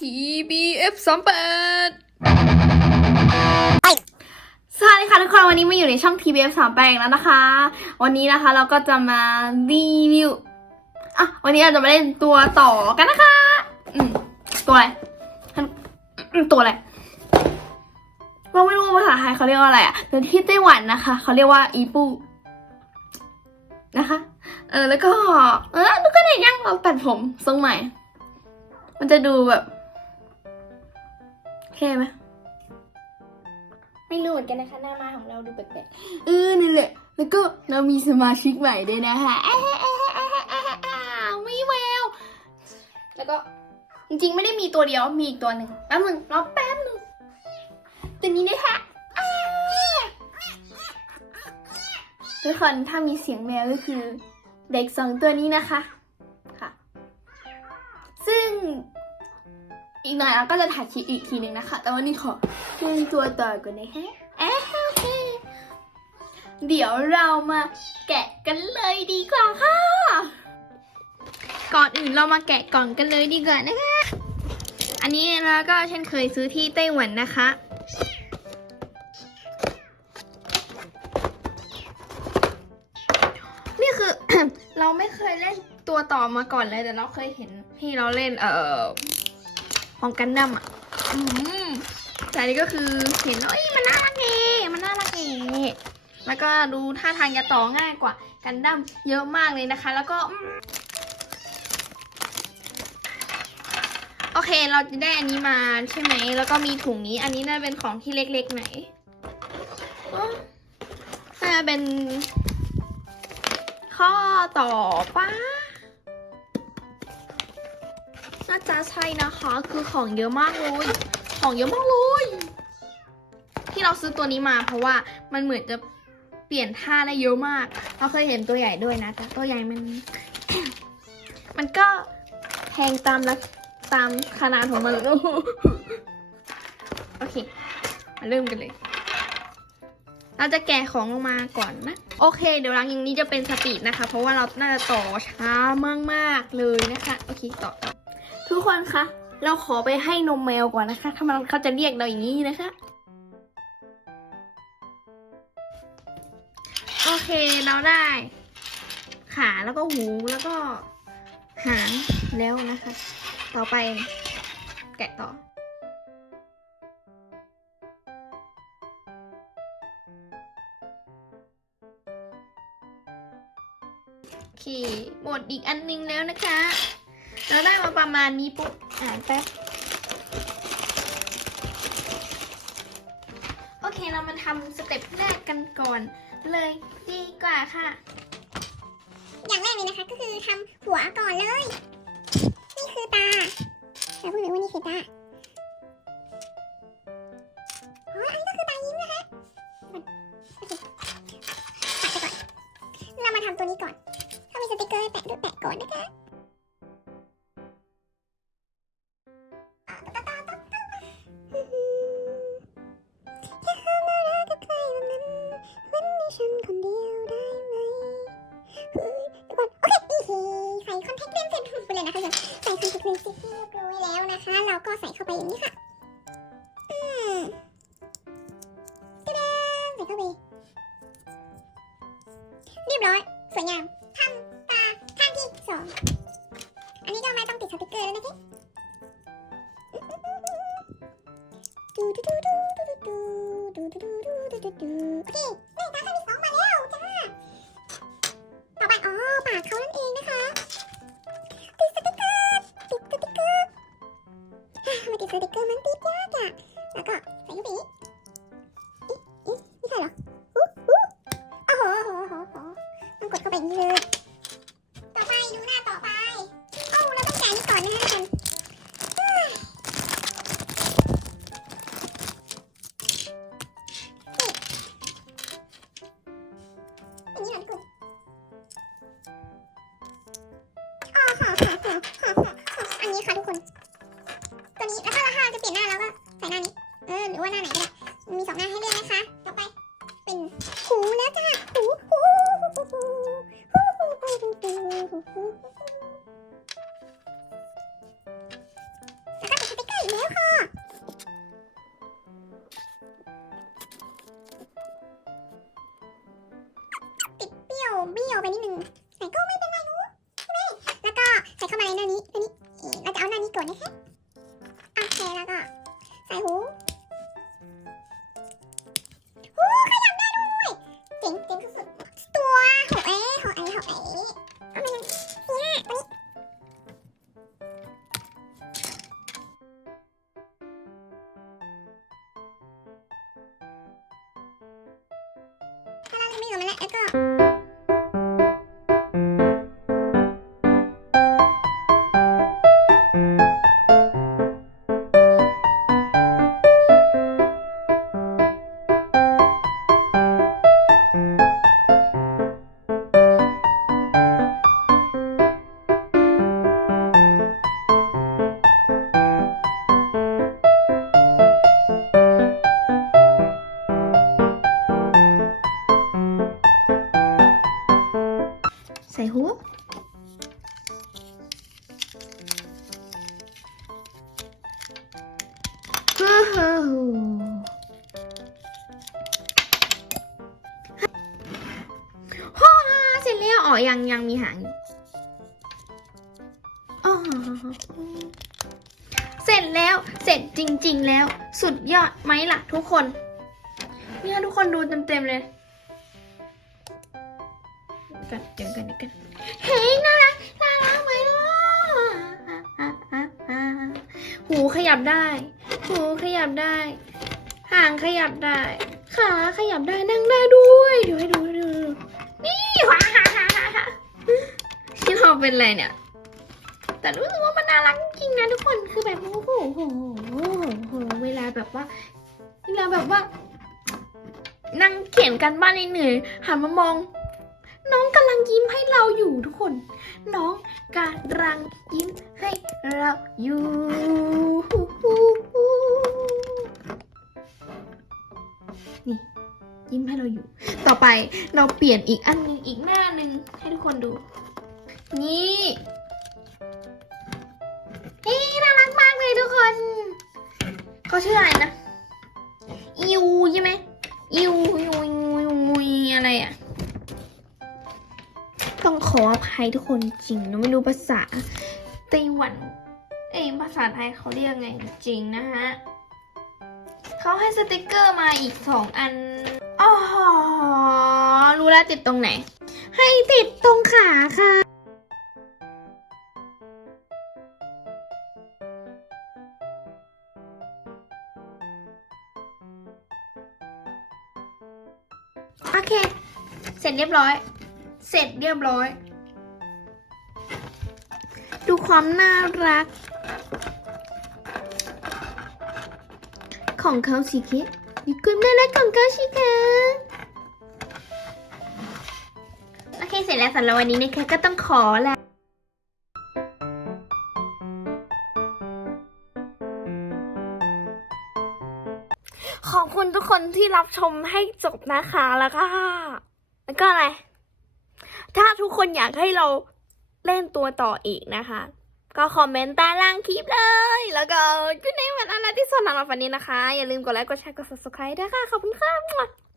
TBF 3 8สวัสดีค่ะทุกคนวันนี้มาอยู่ในช่อง TBF 3แปงแล้วนะคะ วันนี้นะคะเราก็จะมารีวิวอะวันนี้เราจะมาเล่นตัวต่อกันนะคะอืมตัวอะไรตัวอะไรเราไม่รู้ภาษาไทยเขาเรียกว่าอะไรอะแต่ที่ไต้หวันนะคะเขาเรียกว่าอีปูนะคะ เออแล้วก็ เออดูกันเห็นยังเราตัดผมทรงใหม่ มันจะดูแบบ เท่ไหมไม่รู้เหมือนกันนะคะหน้ามาของเราดูแปลกๆเออนี่นแหละ แล้วก็เรามีสมาชิกใหม่ด้วยนะคะอ้าวอ้าวอ้าวอ้าวอ้าวไม่แววแล้วก็จริงๆไม่ได้มีตัวเดียวมีอีกตัวหนึ่งแป๊บหนึ่งรอแป๊บหนึ่งตัวนี้นะคะอ้าวทุกคนถ้ามีเสียงแมวก็คือ เด็กสองตัวนี้นะคะค่ะ อีกหน่อยเราก็จะถ่ายคลิปอีกทีหนึ่งนะคะ แต่วันนี้ขอเล่นตัวต่อก่อนนะฮะเอ๊ะโอเคเดี๋ยวเรามาแกะกันเลยดีกว่าค่ะ ก่อนอื่นเรามาแกะกล่องกันเลยดีกว่านะคะ อันนี้เราก็เช่นเคยซื้อที่ไต้หวันนะคะ นี่คือ เราไม่เคยเล่นตัวต่อมาก่อนเลยแต่เราเคยเห็นที่เราเล่นเอ่อ ของกันดั้มอะอืมแต่อันนี้ก็คือเห็นว่าเอ้ยมันน่ารักเงมันน่ารักเงแล้วก็ดูท่าทางจะต่อง่ายกว่ากันดั้มเยอะมากเลยนะคะ แล้วก็อืมโอเค เราจะได้อันนี้มาใช่ไหม แล้วก็มีถุงนี้ อันนี้น่าเป็นของที่เล็กๆไหนอ๋อน่าเป็นข้อต่อป้า น่าจะใช่นะคะ คือของเยอะมากเลย ของเยอะมากเลย ที่เราซื้อตัวนี้มาเพราะว่ามันเหมือนจะเปลี่ยนท่าได้เยอะมาก เราเคยเห็นตัวใหญ่ด้วยนะ แต่ตัวใหญ่มัน มันก็แพงตามละตามขนาดของมันโอเค มาเริ่มกันเลยเราจะแกะของลงมาก่อนนะ โอเค เดี๋ยวหลังอย่างนี้จะเป็นสปีดนะคะ เพราะว่าเราน่าจะต่อช้ามากๆเลยนะคะ โอเค ต่อต่อ ทุกคนคะ เราขอไปให้นมแมวก่อนนะคะ ถ้ามันเขาจะเรียกเราอย่างนี้นะคะ โอเคเราได้ ขาแล้วก็หูแล้วก็หางแล้วนะคะ ต่อไปแกะต่อโอเคหมดอีกอันนึงแล้วนะคะ เราได้มาประมาณนี้ปุ๊บ อ่านแป๊บ โอเคเรามาทำสเต็ปแรกกันก่อน เลยดีกว่าค่ะ อย่างแรกเลยนะคะก็คือทำหัวก่อนเลย นี่คือตาเราพูดเลยว่านี่คือตาอ๋ออันนี้ก็คือตายิ้มนะคะเรามาทำตัวนี้ก่อนถ้ามีสติกเกอร์ให้แปะด้วยแปะก่อนนะคะ ก็ใส่เข้าไปอย่างนี้ค่ะอืมตะดาใส่เข้าไป เรียบร้อย สวยงามทำตาข้างที่สอง อันนี้ก็ไม่ต้องติดสติกเกอร์แล้วนะคะดูดูดูดูดูดูดูดูดูดูดูโอเคได้ตาข้างที่สองมาแล้วจ้า ต่อไป อ๋อ ปากเขานั่นเองนะคะ ถ้าเอ๋อยังยังมีหางอยู่อ๋อเสร็จแล้วเสร็จจริง ๆ แล้วสุดยอดไหมล่ะทุกคน เนี่ยทุกคนดูเต็มๆเลยกันเดี๋ยวกันเดี๋ยวกันเฮ้ยน่ารักน่ารักไหมล่ะหูขยับได้ หูขยับได้หางขยับได้ ขาขยับได้นั่งได้ด้วย เดี๋ยวให้ดูให้ดูให้ดูนี่ว้า เป็นอะไรเนี่ย แต่รู้สึกว่ามันน่ารักจริงนะทุกคนคือแบบโอ้โหโอ้โหโหเวลาแบบว่าเวลาแบบว่า นั่งเขียนกันบ้านเหนื่อยหันมามอง น้องกำลังยิ้มให้เราอยู่ทุกคน น้องกำลังยิ้มให้เราอยู่นี่ยิ้มให้เราอยู่ ต่อไปเราเปลี่ยนอีกอันหนึงอีกหน้าหนึ่งให้ทุกคนดู นี่ นี่น่ารักมากเลยทุกคนเขาชื่ออะไรนะอิวใช่ไหมอิวอิวอิวอิวอะไรอะ ต้องขออภัยทุกคนจริงนะไม่รู้ภาษาไต้หวัน เอ้ภาษาไทยเขาเรียกไงจริงนะฮะเขาให้สติกเกอร์มาอีกสองอันอ๋อรู้แล้วติดตรงไหน ให้ติดตรงขาค่ะ โอเค เสร็จเรียบร้อย เสร็จเรียบร้อย ดูความน่ารัก ของเขาสิคะดูความน่ารักของเขาสิคะโอเค เสร็จแล้วสำหรับวันนี้นะคะก็ต้องขอลา คนที่รับชมให้จบนะคะแล้วก็แล้วก็อะไร ถ้าทุกคนอยากให้เราเล่นตัวต่ออีกนะคะ ก็คอมเมนต์ใต้ล่างคลิปเลย แล้วก็คุณในวันอะไรที่สนสำหรับวันนี้นะคะ อย่าลืมกดไลค์กดแชร์กด subscribe ด้วยค่ะ ขอบคุณค่ะ